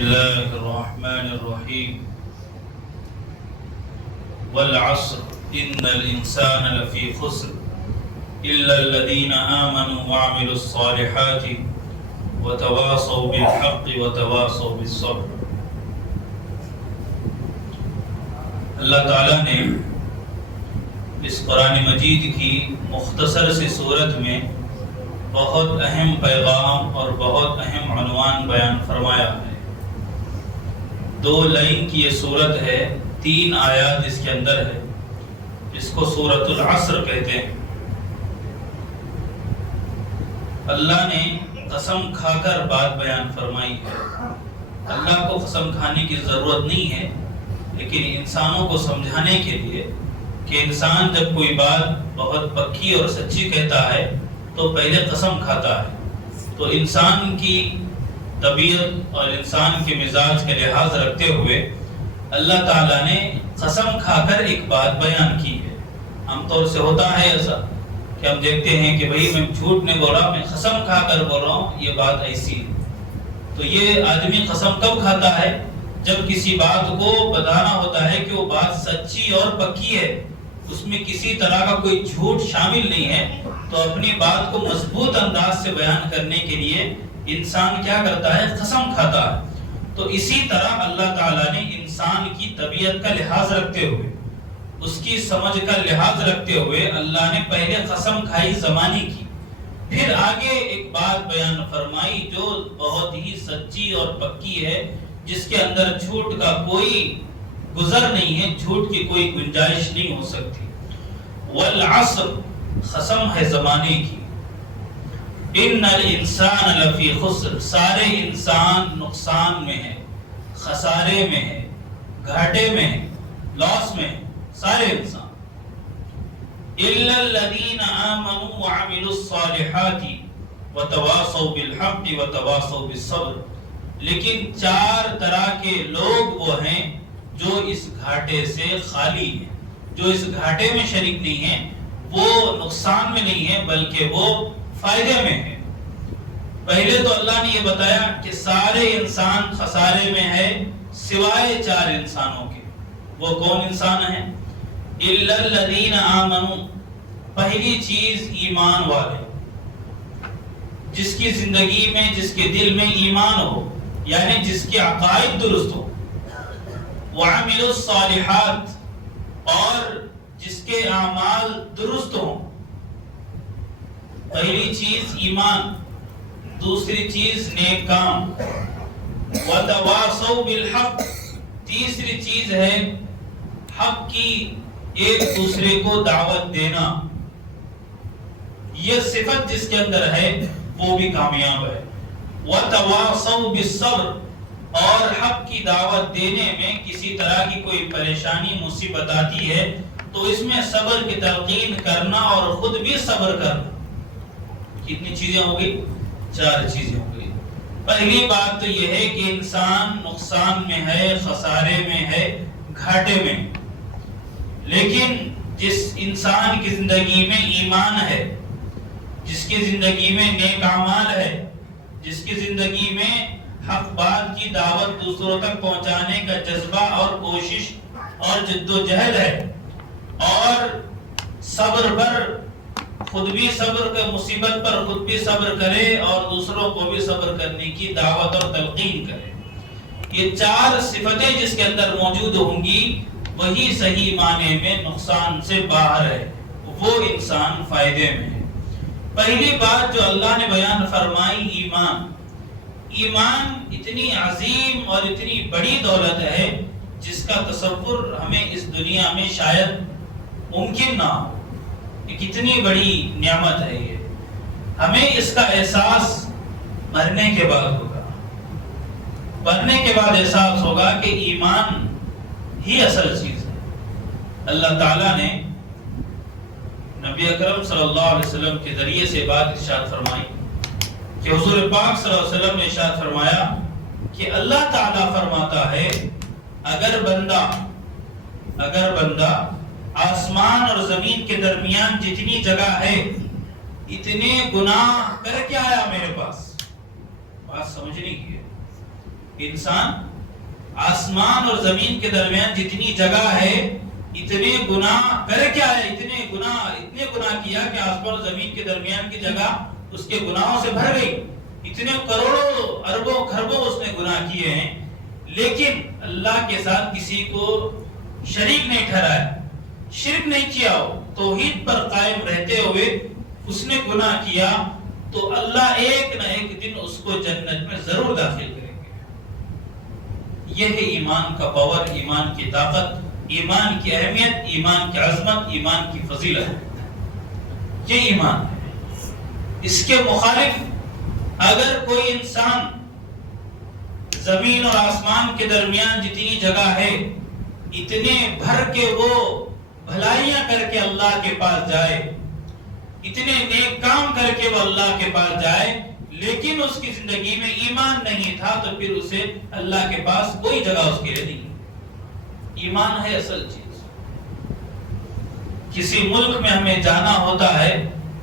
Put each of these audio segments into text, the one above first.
الله الرحمن الرحيم والعصر إن الإنسان لفي خسر إلا الذين آمنوا وعملوا الصالحات وتواصوا بالحق وتواصوا بالصبر۔ اللہ تعالیٰ نے اس قرآن مجید کی مختصر سی صورت میں بہت اہم پیغام اور بہت اہم عنوان بیان فرمایا ہے۔ 2 لائن کی یہ صورت ہے، 3 آیات اس کے اندر ہے، اس کو سورۃ العصر کہتے ہیں۔ اللہ نے قسم کھا کر بات بیان فرمائی ہے۔ اللہ کو قسم کھانے کی ضرورت نہیں ہے، لیکن انسانوں کو سمجھانے کے لیے کہ انسان جب کوئی بات بہت پکی اور سچی کہتا ہے تو پہلے قسم کھاتا ہے۔ تو انسان کی طبیعت اور انسان کے مزاج کے لحاظ رکھتے ہوئے اللہ تعالیٰ نے قسم کھا کر ایک بات بیان کی ہے۔ عام طور سے ہوتا ہے ایسا کہ ہم دیکھتے ہیں کہ بھئی میں جھوٹ نہیں بول رہا، میں قسم کھا کر بول رہا ہوں، یہ بات ایسی ہے۔ تو یہ آدمی قسم کب کھاتا ہے؟ جب کسی بات کو بتانا ہوتا ہے کہ وہ بات سچی اور پکی ہے، اس میں کسی طرح کا کوئی جھوٹ شامل نہیں ہے، تو اپنی بات کو مضبوط انداز سے بیان کرنے کے لیے انسان کیا کرتا ہے؟ قسم کھاتا ہے۔ تو اسی طرح اللہ تعالیٰ نے انسان کی طبیعت کا لحاظ رکھتے ہوئے، اس کی سمجھ کا لحاظ رکھتے ہوئے اللہ نے پہلے قسم کھائی زمانے کی، پھر آگے ایک بات بیان فرمائی جو بہت ہی سچی اور پکی ہے، جس کے اندر جھوٹ کا کوئی گزر نہیں ہے، جھوٹ کی کوئی گنجائش نہیں ہو سکتی۔ والعصر، قسم ہے زمانے کی۔ ان الانسان لفی خسر، سارے انسان نقصان میں ہے، خسارے میں ہے، گھاٹے میں ہے، لاس میں ہے، سارے انسان۔ الا الذین آمنوا وعملوا الصالحات وتواصوا بالحق وتواصوا بالصبر، لیکن 4 طرح کے لوگ وہ ہیں جو اس گھاٹے سے خالی ہیں، جو اس گھاٹے میں شریک نہیں ہیں، وہ نقصان میں نہیں ہے بلکہ وہ فائدے میں ہے۔ پہلے تو اللہ نے یہ بتایا کہ سارے انسان خسارے میں ہے سوائے 4 انسانوں کے۔ وہ کون انسان ہیں؟ الا الذین آمنوا، پہلی چیز ایمان والے، جس کی زندگی میں، جس کے دل میں ایمان ہو، یعنی جس کے عقائد درست ہو۔ وعملوا الصالحات، اور جس کے اعمال درست ہوں۔ پہلی چیز ایمان، دوسری چیز نیک کام۔ وتواصوا بالحق، تیسری چیز ہے حق کی ایک دوسرے کو دعوت دینا۔ یہ صفت جس کے اندر ہے وہ بھی کامیاب ہے۔ وتواصوا بالصبر، اور حق کی دعوت دینے میں کسی طرح کی کوئی پریشانی مصیبت آتی ہے تو اس میں صبر کی تلقین کرنا اور خود بھی صبر کرنا۔ کتنی چیزیں ہو گئی؟ 4 چیزیں ہو گئی۔ پہلی بات تو یہ ہے کہ انسان نقصان میں ہے، خسارے میں ہے، گھاٹے میں، لیکن جس انسان کی زندگی میں ایمان ہے، جس کی زندگی میں نیک اعمال ہے، جس کی زندگی میں حق بات کی دعوت دوسروں تک پہنچانے کا جذبہ اور کوشش اور جد و جہد ہے، اور صبر پر، خود بھی صبر کا، مصیبت پر خود بھی صبر کرے اور دوسروں کو بھی صبر کرنے کی دعوت اور تلقین کرے، یہ 4 صفتیں جس کے اندر موجود ہوں گی، وہی صحیح معنی میں نقصان سے باہر ہے، وہ انسان فائدے میں ہے۔ پہلی بات جو اللہ نے بیان فرمائی، ایمان۔ ایمان اتنی عظیم اور اتنی بڑی دولت ہے جس کا تصور ہمیں اس دنیا میں شاید ممکن نہ ہو۔ کتنی بڑی نعمت ہے یہ، ہمیں اس کا احساس مرنے کے بعد ہوگا۔ مرنے کے بعد احساس ہوگا کہ ایمان ہی اصل چیز ہے۔ اللہ تعالیٰ نے نبی اکرم صلی اللہ علیہ وسلم کے ذریعے سے بات ارشاد فرمائی کہ حضور پاک صلی اللہ علیہ وسلم نے ارشاد فرمایا کہ اللہ تعالیٰ فرماتا ہے اگر بندہ آسمان اور زمین کے درمیان جتنی جگہ ہے اتنے گناہ کر کے آیا میرے پاس، بات سمجھنے کی ہے، انسان آسمان اور زمین کے درمیان جتنی جگہ ہے اتنے گناہ کر کیا ہے، اتنے گناہ کیا کہ آسمان اور زمین کے درمیان کی جگہ اس کے گناہوں سے بھر گئی. اتنے کروڑوں اربوں خربوں اس نے گناہ کیے ہیں، لیکن اللہ کے ساتھ کسی کو شریک نہیں ٹھہرایا، شرک نہیں کیا. توحید پر قائم رہتے ہوئے اس نے گناہ کیا تو اللہ ایک نہ ایک دن اس کو جنت میں ضرور داخل کریں گے. یہ ہے ایمان کا پاور، ایمان کی طاقت، ایمان کی اہمیت، ایمان کی عظمت، ایمان کی فضیلت. یہ ایمان ہے. اس کے مخالف اگر کوئی انسان زمین اور آسمان کے درمیان جتنی جگہ ہے اتنے بھر کے وہ بھلائیاں کر کے اللہ کے پاس جائے، اتنے نیک کام کر کے وہ اللہ کے پاس جائے، لیکن اس کی زندگی میں ایمان نہیں تھا تو پھر اسے اللہ کے پاس کوئی جگہ اس کے لیے نہیں. ایمان ہے اصل چیز. کسی ملک میں ہمیں جانا ہوتا ہے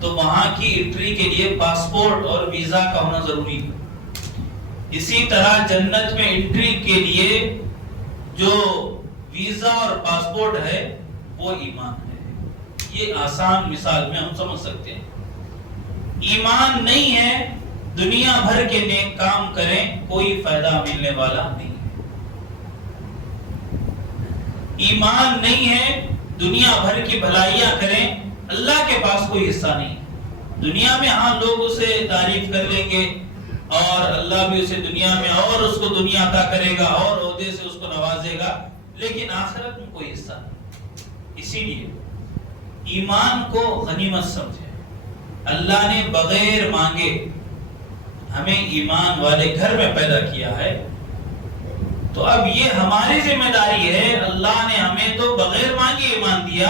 تو وہاں کی انٹری کے لیے پاسپورٹ اور ویزا کا ہونا ضروری ہے. اسی طرح جنت میں انٹری کے لیے جو ویزا اور پاسپورٹ ہے وہ ایمان ہے. یہ آسان مثال میں ہم سمجھ سکتے ہیں. ایمان نہیں ہے دنیا بھر کے نیک کام کریں کوئی فائدہ ملنے والا نہیں. ایمان نہیں ہے دنیا بھر کی بھلائیاں کریں اللہ کے پاس کوئی حصہ نہیں. دنیا میں ہاں لوگ اسے تعریف کر لیں گے اور اللہ بھی اسے دنیا میں اور اس کو دنیا عطا کرے گا اور عہدے سے اس کو نوازے گا، لیکن آخرت میں کوئی حصہ نہیں. اسی لیے ایمان کو غنیمت سمجھے. اللہ نے بغیر مانگے ہمیں ایمان والے گھر میں پیدا کیا ہے، تو اب یہ ہماری ذمہ داری ہے. اللہ نے ہمیں تو بغیر مانگے ایمان دیا،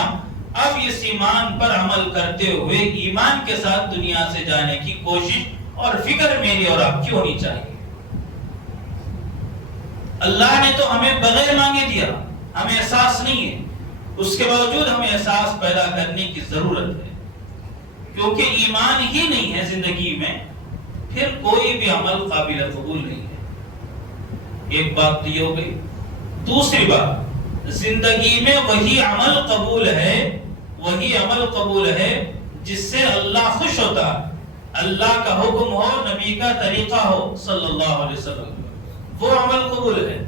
اب اس ایمان پر عمل کرتے ہوئے ایمان کے ساتھ دنیا سے جانے کی کوشش اور فکر میری اور آپ کی ہونی چاہیے. اللہ نے تو ہمیں بغیر مانگے دیا، ہمیں احساس نہیں ہے، اس کے باوجود ہمیں احساس پیدا کرنے کی ضرورت ہے. کیونکہ ایمان ہی نہیں ہے زندگی میں پھر کوئی بھی عمل قابل قبول نہیں ہے. ایک بات یہ ہو گئی. دوسری بات، زندگی میں وہی عمل قبول ہے، وہی عمل قبول ہے جس سے اللہ خوش ہوتا ہے. اللہ کا حکم ہو، نبی کا طریقہ ہو صلی اللہ علیہ وسلم، وہ عمل قبول ہے.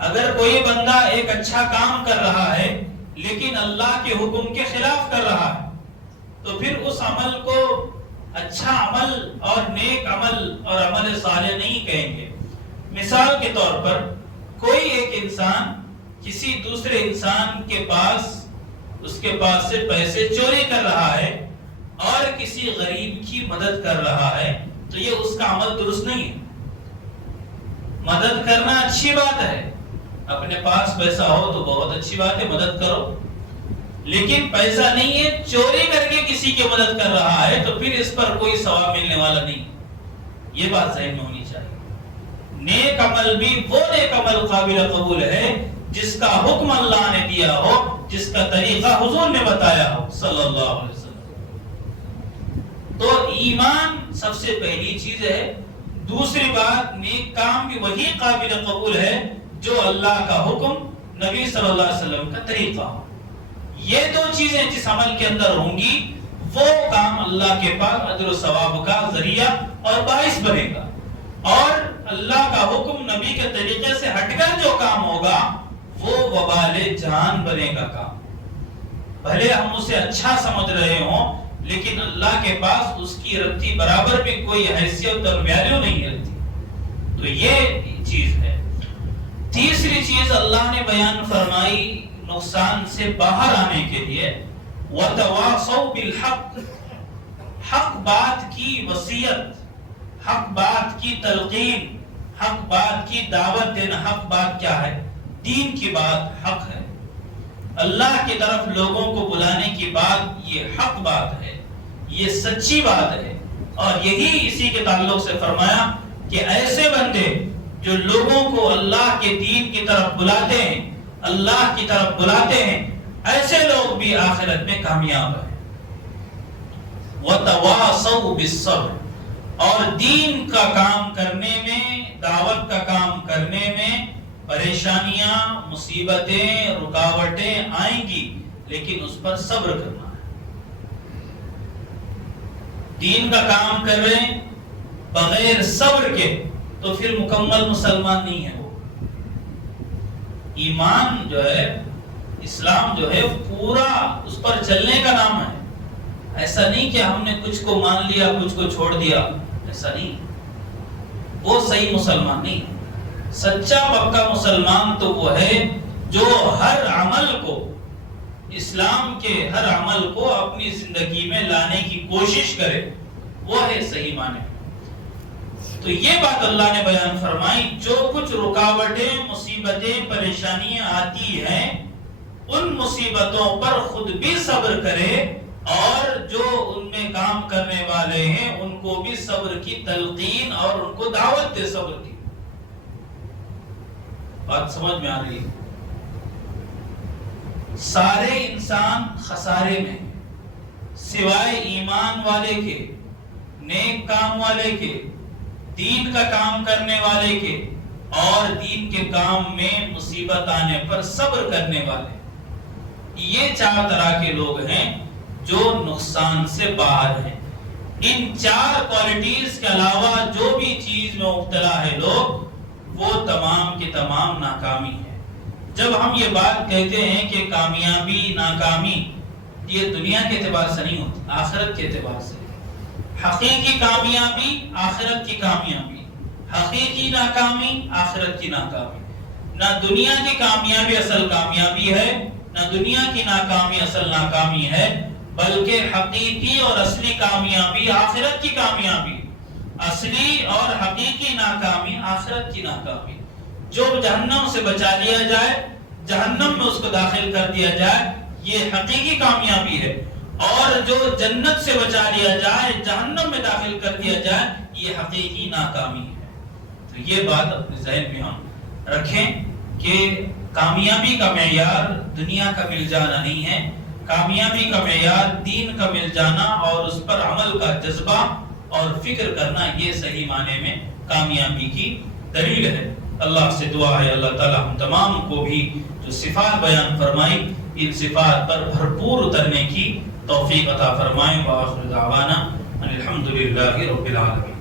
اگر کوئی بندہ ایک اچھا کام کر رہا ہے لیکن اللہ کے حکم کے خلاف کر رہا ہے تو پھر اس عمل کو اچھا عمل اور نیک عمل اور عمل صالح نہیں کہیں گے. مثال کے طور پر کوئی ایک انسان کسی دوسرے انسان کے پاس اس کے پاس سے پیسے چوری کر رہا ہے اور کسی غریب کی مدد کر رہا ہے تو یہ اس کا عمل درست نہیں ہے. مدد کرنا اچھی بات ہے، اپنے پاس پیسہ ہو تو بہت اچھی بات ہے، مدد کرو، لیکن پیسہ نہیں ہے چوری کر کے کسی کی مدد کر رہا ہے تو پھر اس پر کوئی ثواب ملنے والا نہیں. یہ بات ذہن میں ہونی چاہیے. نیک عمل بھی وہ نیک عمل قابل قبول ہے جس کا حکم اللہ نے دیا ہو، جس کا طریقہ حضور نے بتایا ہو صلی اللہ علیہ وسلم. تو ایمان سب سے پہلی چیز ہے. دوسری بات، نیک کام بھی وہی قابل قبول ہے جو اللہ کا حکم، نبی صلی اللہ علیہ وسلم کا طریقہ ہو. یہ دو چیزیں جس عمل کے اندر ہوں گی وہ کام اللہ کے پاس اجر و ثواب کا ذریعہ اور باعث بنے گا. اور اللہ کا حکم، نبی کے طریقے سے ہٹ کر جو کام ہوگا وہ وبال جان بنے گا کام. بھلے ہم اسے اچھا سمجھ رہے ہوں لیکن اللہ کے پاس اس کی رتی برابر بھی کوئی حیثیت اور ویلیو نہیں رہتی. تو یہ چیز ہے. تیسری چیز اللہ نے بیان فرمائی نقصان سے باہر آنے کے لیے، وَتَوَاصَوْا بِالْحَقِّ، حق بات کی وصیت، حق بات کی تلقین، حق بات کی دعوت دینا. حق بات کیا ہے؟ دین کی بات حق ہے. اللہ کی طرف لوگوں کو بلانے کی بات یہ حق بات ہے، یہ سچی بات ہے. اور یہی اسی کے تعلق سے فرمایا کہ ایسے بندے جو لوگوں کو اللہ کے دین کی طرف بلاتے ہیں، اللہ کی طرف بلاتے ہیں، ایسے لوگ بھی آخرت میں کامیاب ہیں. وَتَوَاصَوْا بِالصَّبْرِ، اور دین کا کام کرنے میں دعوت کا کام کرنے میں پریشانیاں، مصیبتیں، رکاوٹیں آئیں گی، لیکن اس پر صبر کرنا ہے۔ دین کا کام کر رہے ہیں بغیر صبر کے تو پھر مکمل مسلمان نہیں ہے وہ۔ ایمان جو ہے، اسلام جو ہے، پورا اس پر چلنے کا نام ہے۔ ایسا نہیں کہ ہم نے کچھ کو مان لیا کچھ کو چھوڑ دیا، ایسا نہیں، وہ صحیح مسلمان نہیں۔ سچا پکا مسلمان تو وہ ہے جو ہر عمل کو، اسلام کے ہر عمل کو اپنی زندگی میں لانے کی کوشش کرے، وہ ہے صحیح معنی۔ تو یہ بات اللہ نے بیان فرمائی، جو کچھ رکاوٹیں، مصیبتیں، پریشانیاں آتی ہیں، ان مصیبتوں پر خود بھی صبر کرے، اور جو ان میں کام کرنے والے ہیں ان کو بھی صبر کی تلقین اور ان کو دعوت دے صبر کی۔ بات سمجھ میں آ رہی ہے؟ سارے انسان خسارے میں، سوائے ایمان والے کے، نیک کام والے کے، دین کا کام کرنے والے کے، اور دین کے کام میں مصیبت آنے پر صبر کرنے والے۔ یہ 4 طرح کے لوگ ہیں جو نقصان سے باہر ہیں۔ ان 4 کوالٹیز کے علاوہ جو بھی چیز میں مبتلا ہے لوگ، وہ تمام کی تمام ناکامی ہے۔ جب ہم یہ بات کہتے ہیں کہ کامیابی، ناکامی، یہ دنیا کے اعتبار سے نہیں ہوتی، آخرت کے اعتبار سے۔ حقیقی کامیابی، آخرت کی کامیابی، حقیقی ناکامی، آخرت کی ناکامی۔ نہ دنیا کی کامیابی اصل کامیابی ہے، نہ دنیا کی ناکامی اصل ناکامی ہے، بلکہ حقیقی اور اصلی کامیابی آخرت کی کامیابی، اصلی اور حقیقی ناکامی آخرت کی ناکامی۔ جو جہنم سے بچا لیا جائے، جہنم میں اس کو داخل کر دیا جائے، یہ حقیقی کامیابی ہے، اور جو جنت سے بچا لیا جائے، جہنم میں داخل کر دیا جائے، یہ حقیقی ناکامی ہے۔ تو یہ بات اپنے ذہن میں ہم رکھیں کہ کامیابی کا معیار دنیا کا مل جانا نہیں ہے، کامیابی کا معیار دین کا مل جانا اور اس پر عمل کا جذبہ اور فکر کرنا، یہ صحیح معنی میں کامیابی کی دلیل ہے۔ اللہ سے دعا ہے اللہ تعالی ہم تمام کو بھی جو صفات بیان فرمائی، ان صفات پر بھرپور اترنے کی توفیق عطا فرمائے۔ وآخر دعوانا الحمدللہ رب العالمین۔